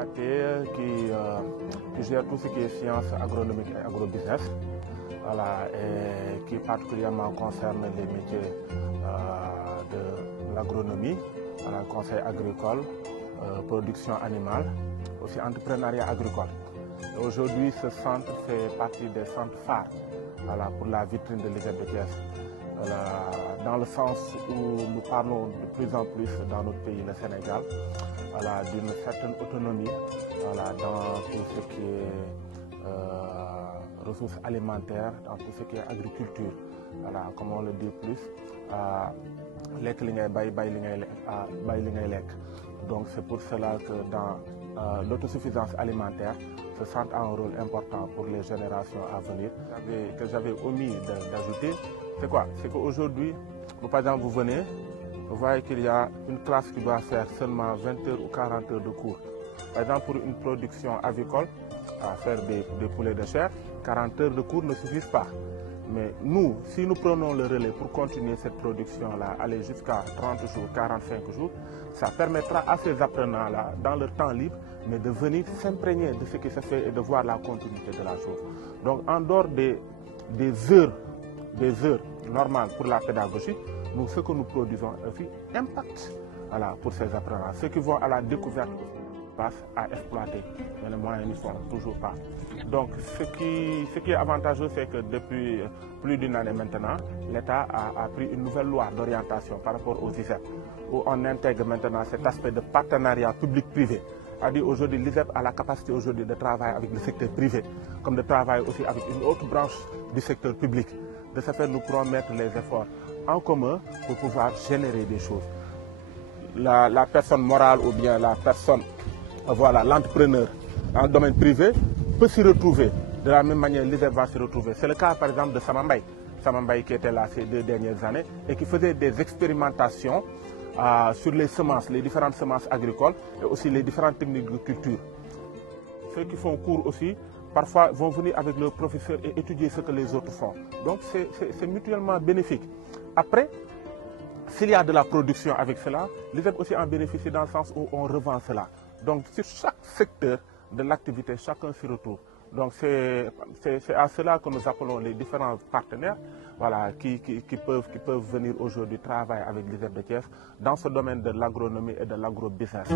IAT qui gère tout ce qui est sciences agronomiques et agrobusiness, voilà, et qui particulièrement concerne les métiers de l'agronomie, voilà, conseil agricole, production animale, aussi entrepreneuriat agricole. Aujourd'hui, ce centre fait partie des centres phares, voilà, pour la vitrine de l'ISEP de Thiès. Voilà, dans le sens où nous parlons de plus en plus dans notre pays, le Sénégal, voilà, d'une certaine autonomie, voilà, dans tout ce qui est ressources alimentaires, dans tout ce qui est agriculture. Voilà, comme on le dit plus, donc c'est pour cela que dans l'autosuffisance alimentaire, ce centre a un rôle important pour les générations à venir. Que j'avais omis d'ajouter, c'est quoi? C'est qu'aujourd'hui, par exemple, vous venez, vous voyez qu'il y a une classe qui doit faire seulement 20 heures ou 40 heures de cours. Par exemple, pour une production avicole, à faire des poulets de chair, 40 heures de cours ne suffisent pas. Mais nous, si nous prenons le relais pour continuer cette production-là, aller jusqu'à 30 jours, 45 jours, ça permettra à ces apprenants-là, dans leur temps libre, mais de venir s'imprégner de ce qui se fait et de voir la continuité de la chose. Donc, en dehors des heures normales pour la pédagogie, nous, ce que nous produisons aussi impacte, voilà, pour ces apprenants. Ceux qui vont à la découverte passent à exploiter, mais les moyens n'y sont toujours pas. Donc, ce qui est avantageux, c'est que depuis plus d'une année maintenant, l'État a pris une nouvelle loi d'orientation par rapport aux ISEP, où on intègre maintenant cet aspect de partenariat public-privé. C'est-à-dire aujourd'hui, l'ISEP a la capacité aujourd'hui de travailler avec le secteur privé, comme de travailler aussi avec une autre branche du secteur public. De ce fait, nous pourrons mettre les efforts en commun pour pouvoir générer des choses. La personne morale ou bien la personne, voilà, l'entrepreneur dans le domaine privé peut s'y retrouver. De la même manière, l'ISEP va s'y retrouver. C'est le cas par exemple de Samambaye. Samambaye qui était là ces 2 dernières années et qui faisait des expérimentations sur les semences, les différentes semences agricoles et aussi les différentes techniques de culture. Ceux qui font cours aussi, parfois vont venir avec leurs professeurs et étudier ce que les autres font. Donc c'est mutuellement bénéfique. Après, s'il y a de la production avec cela, l'ISEP aussi en bénéficie dans le sens où on revend cela. Donc sur chaque secteur de l'activité, chacun s'y retrouve. Donc c'est à cela que nous appelons les différents partenaires, voilà, qui peuvent venir aujourd'hui travailler avec l'ISEP de Thiès dans ce domaine de l'agronomie et de l'agrobusiness.